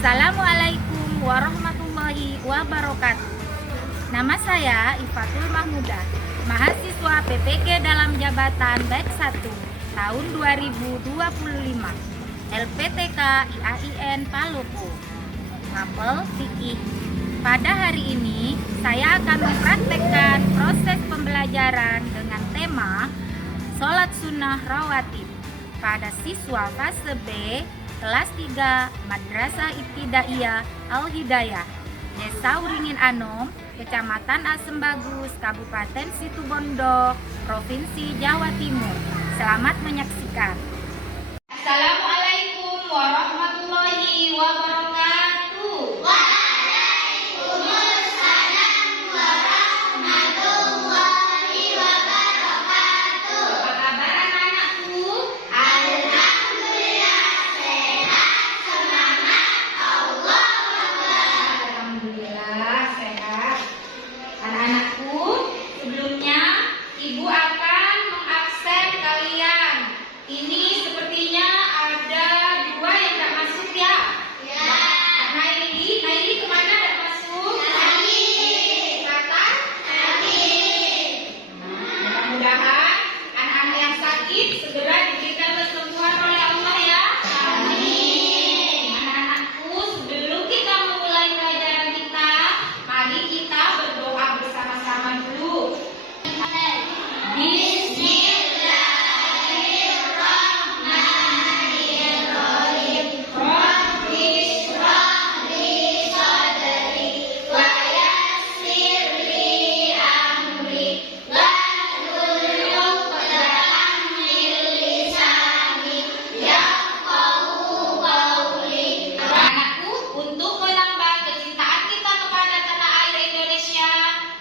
Assalamualaikum warahmatullahi wabarakatuh. Nama saya Ifatul Mahmudah, mahasiswa PPG dalam jabatan BEK 1 tahun 2025, LPTK IAIN Palopo, Mapel Fikih. Pada hari ini saya akan mempraktekkan proses pembelajaran dengan tema Sholat Sunnah Rawatib pada siswa fase B kelas 3 Madrasah Ibtidaiyah Al-Hidayah, Desa Uringin Anom, Kecamatan Asem Bagus, Kabupaten Situbondo, Provinsi Jawa Timur. Selamat menyaksikan. Assalamualaikum warahmatullahi wabarakatuh. Waalaikumsalam warahmatullahi wabarakatuh. Apa kabar anak-anakku? Alhamdulillah sehat, semangat, Allah Akbar. Alhamdulillah sehat. Anak-anakku, sebelumnya Ibu akan mengabsen kalian. Ini sepertinya ada 2 yang tidak masuk ya. Ya. Naili kemana tidak masuk? Tadi. Silakan. Tadi. Mudah-mudahan anak-anak yang sakit segera diberikan kesembuhan oleh Allah ya. Amin. Anak-anakku, sebelum kita memulai pelajaran kita, mari kita berdoa bersama-sama dulu. Bismillahirrahmanirrahim. Rabbi shrah li sadri wa yassir li amri wahlul 'uqdatam min lisani yafqahu qawli. Anakku, untuk menambah kecintaan kita kepada tanah air Indonesia,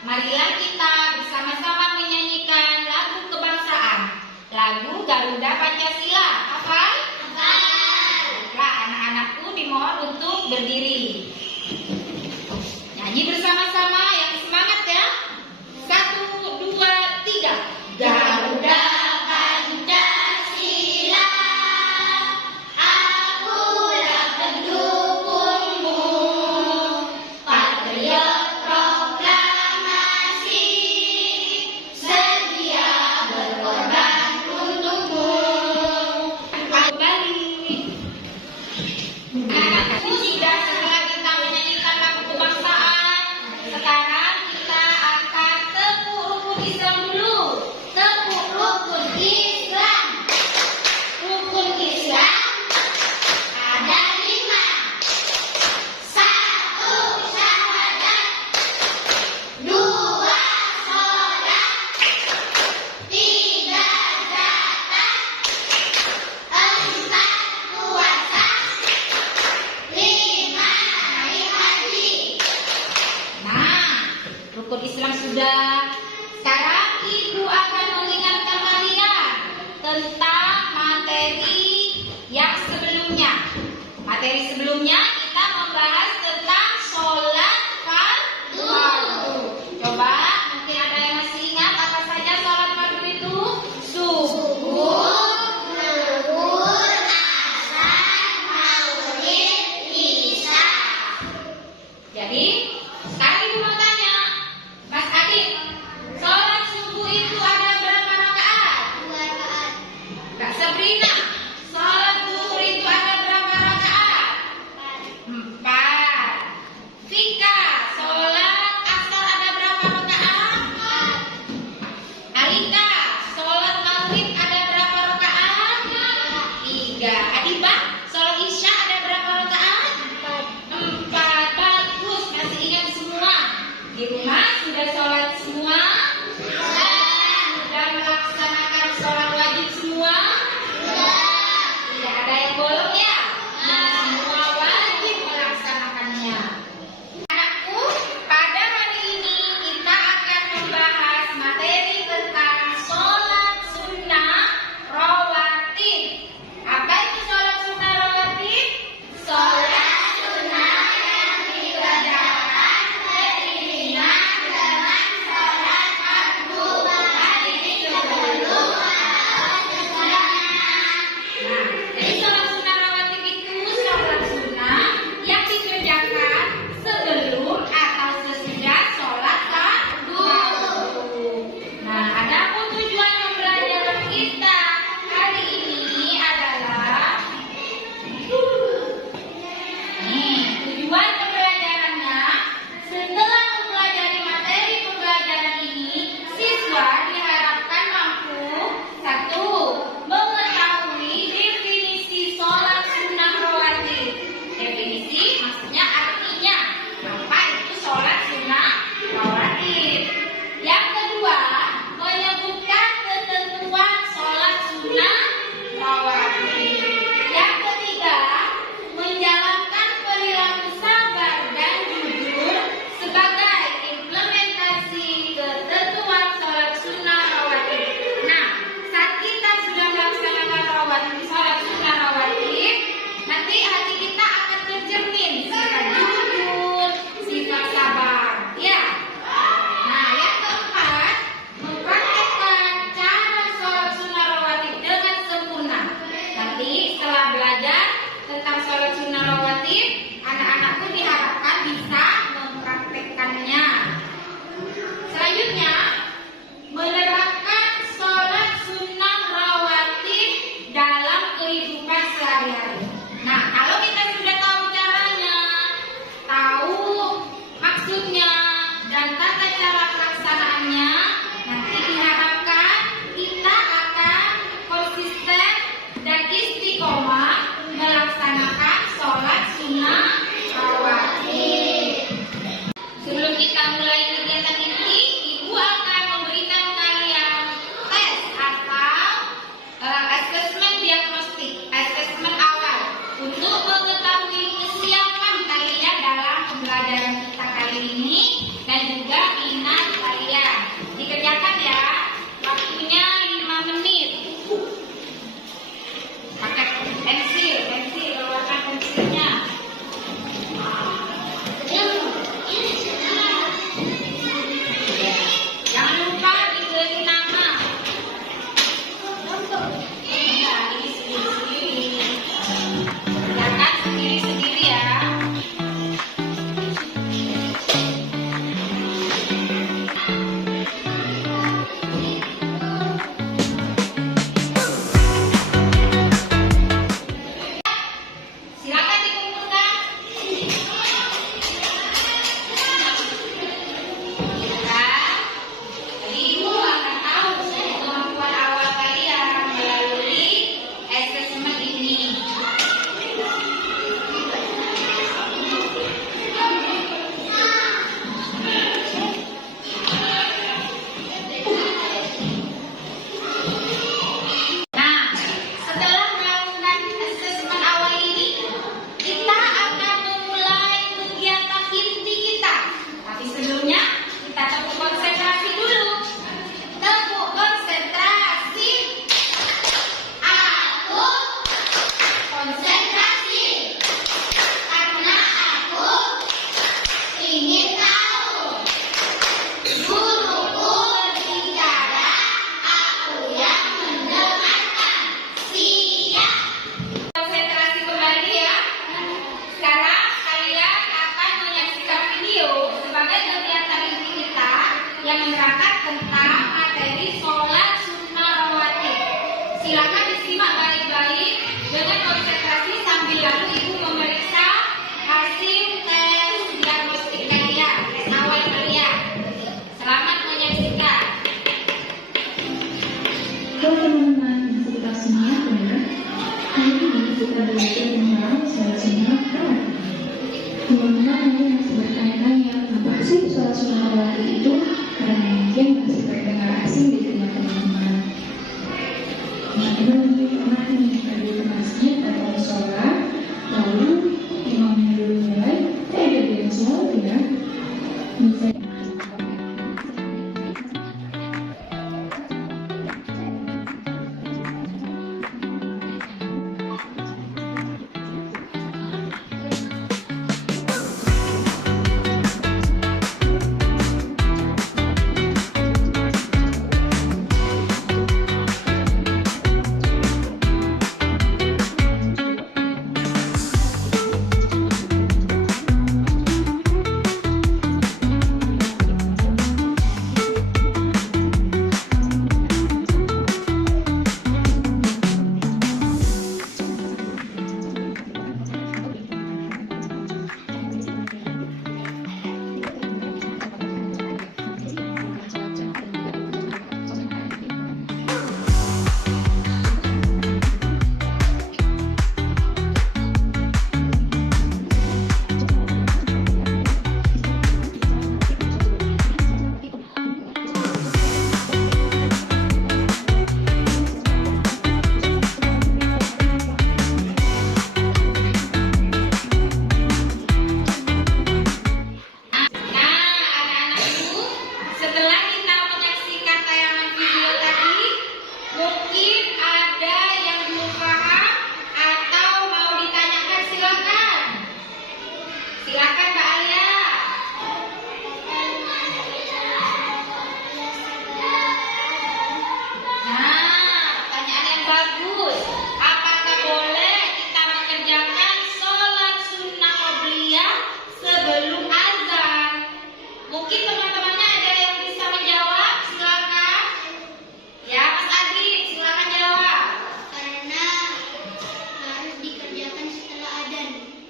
marilah kita bersama-sama menyanyikan lagu kebangsaan, lagu Garuda Pancasila. Hafal? Baiklah, anak-anakku dimohon untuk berdiri. Nyanyi bersama-sama yang semangat ya. 1, 2, 3. Garuda Pancasila, akulah pendukungmu, patriot proklamasi, sedia berkorban untukmu. Kembali. Anak-anakku, sudah setelah kita menyanyikan lagu kebangsaan, sekarang kita akan tepuk rukun Islam dulu. Tepuk rukun Islam. Rukun Islam ada 5. 1 syahadat, 2 sholat, 3 zakat, 4 puasa, 5 naik haji. Nah, rukun Islam sudah. Sekarang Ibu akan mengingatkan kalian tentang materi yang sebelumnya. Materi sebelumnya kita membahas tentang sholat fardu. Coba, mungkin ada yang masih ingat apa saja sholat fardu itu? Subuh, Zuhur, asar, maghrib, isya. jadi sekarang Ibu mau tanya, Mas Adit,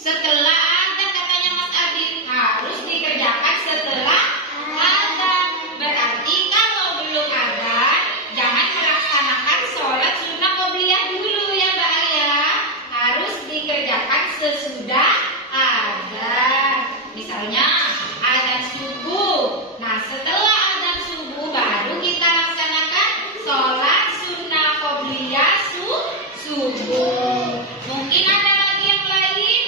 Setelah adzan katanya Mas Adit, harus dikerjakan setelah adzan. Berarti kalau belum adzan, jangan melaksanakan sholat sunnah qobliyah dulu ya Mbak Alia. Harus dikerjakan sesudah adzan. Misalnya adzan subuh. Nah, setelah adzan subuh baru kita laksanakan sholat sunnah qobliyah subuh. Mungkin ada lagi yang lain?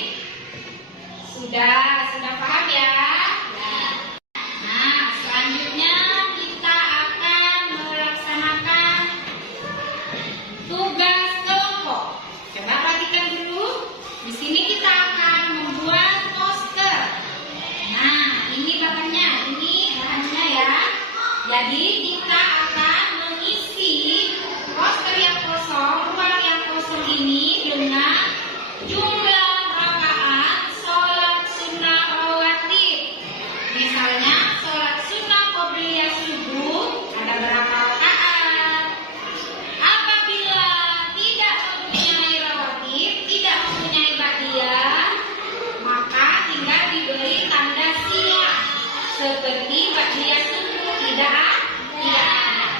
Sudah paham ya? Nah, selanjutnya kita akan melaksanakan tugas kelompok. Coba perhatikan dulu. Di sini kita akan membuat poster. Nah, ini bahannya ya. Jadi kita akan mengisi poster yang kosong, ruang yang kosong ini dengan jumlah rakaat sholat sunnah rawatib. Misalnya sholat sunnah qobliyah subuh ada berapa rakaat? Apabila tidak mempunyai rawatib, tidak mempunyai ba'diyah, maka tinggal diberi tanda silang seperti ba'diyah subuh tidak ada.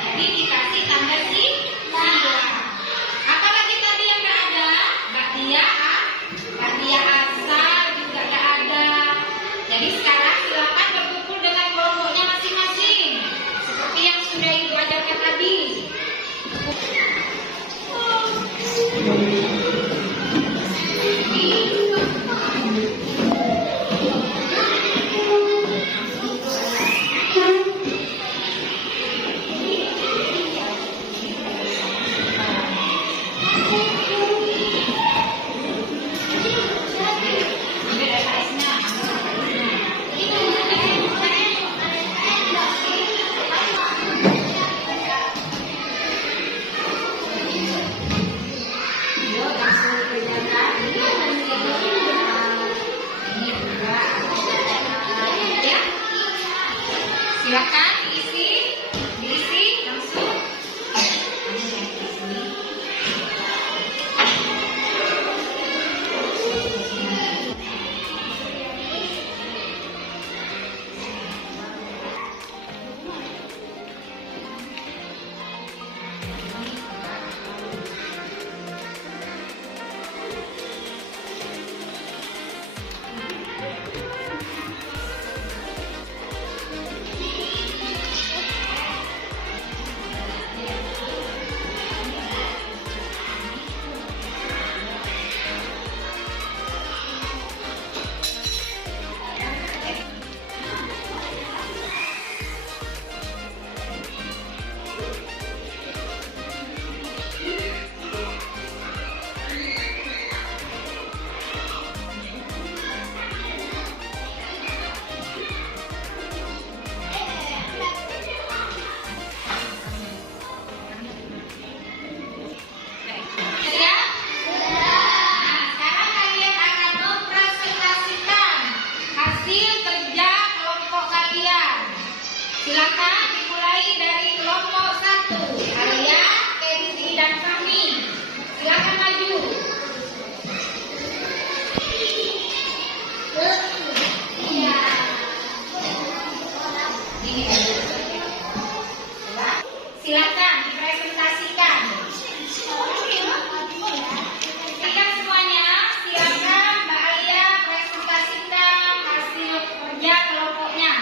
Jadi dikasih tanda silang. Apalagi tadi yang tidak ada? Ba'diyah asar juga tidak ada. Jadi sekarang silakan berkumpul dengan kelompoknya masing-masing, seperti yang sudah Ibu ajarkan tadi. Silakan diisi langsung. Silakan dimulai dari kelompok 1, Arya, Kenzi, dan Fahmi. Silakan maju. Silakan dipresentasikan. Silakan semuanya, silakan Mbak Alia presentasikan hasil kerja kelompoknya.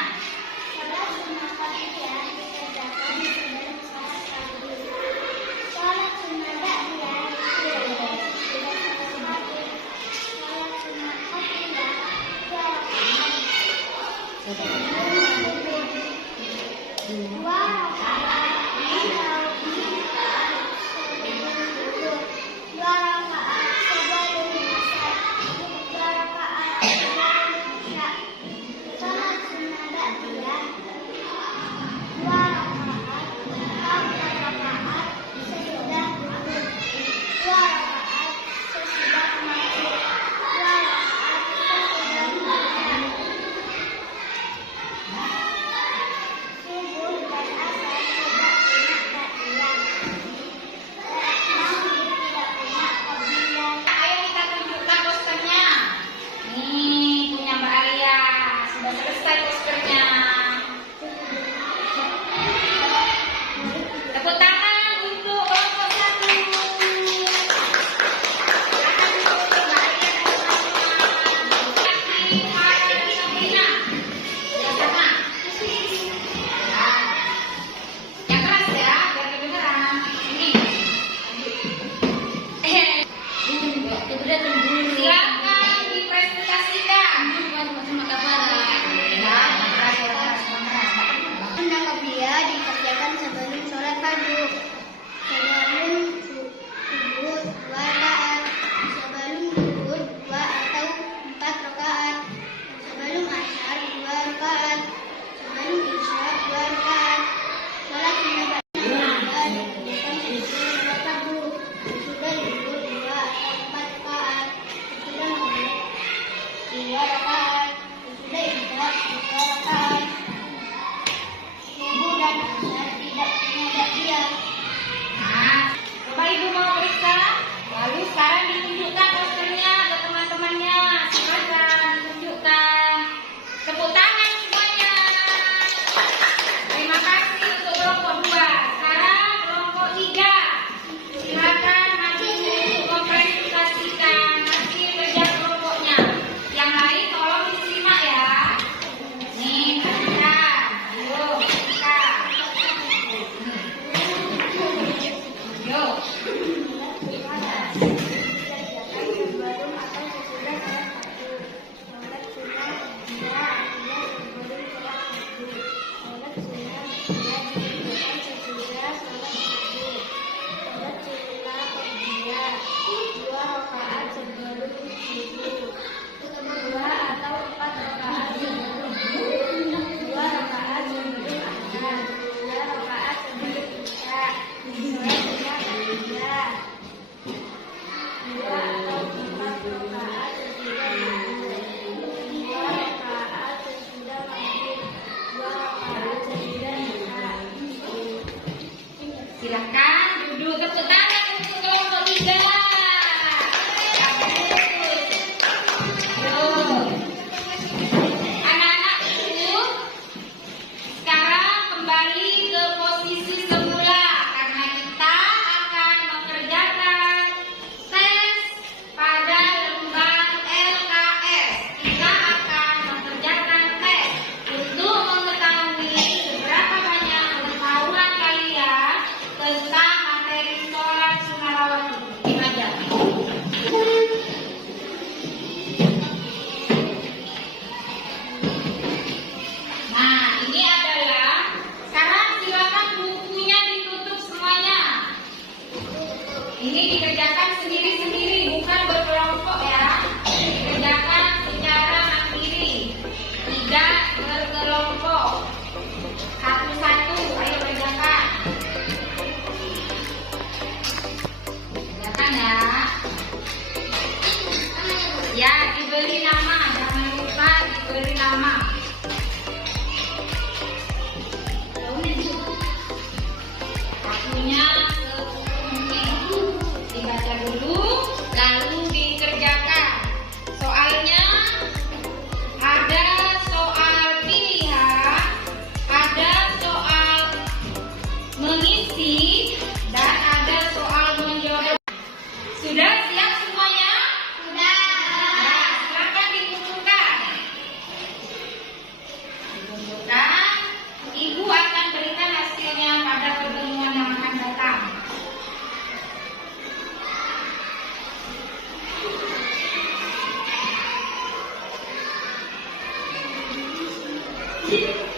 Sini.